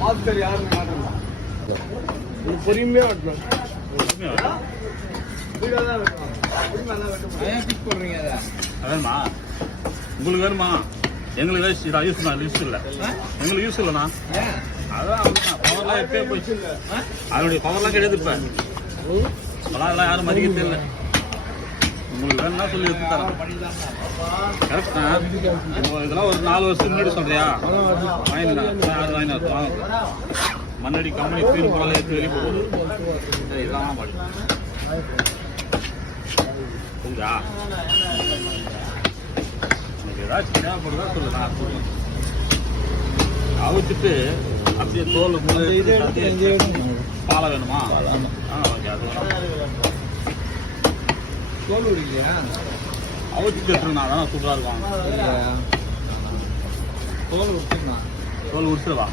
Master யாருன்னு காட்டுறேன். பொறுமையா வெட்டணும். வேணுமா உங்களுக்கு வேணுமா? எங்களுக்கு யூஸ் இல்லை, எங்களுக்கு யூஸ் இல்லைண்ணா. அதான் பவர்லாம் எப்பயே போயிடுச்சு. அதனுடைய பவர்லாம் கிடையாது. இப்போ அதெல்லாம் யாரும் மதிக்கிறது இல்லை. உங்களுக்கு வேணும்னா சொல்லி எடுத்து தரேன். கரெக்டா? இதெல்லாம் ஒரு 4 வருஷத்துக்கு முன்னாடி சொல்றியா? வாங்கினா மண்ணடி கம்பெனி தீர்வு போல எடுத்து வெளியே போகுது. இதெல்லாம் பாடி புரிஞ்சா? எனக்கு ஏதாச்சும் தேவைப்படுதா சொல்லுண்ணா. அவிச்சிட்டு அப்படியே தோல் பாலை வேணுமா? ஓகே, அது தோல் உரிக்கலையா? அவிச்சிட்டு எடுத்துருங்கண்ணா, அதான் சூப்பராக இருக்கும். தோல் உரிச்சுண்ணா, தோல் உரிச்சிடவா?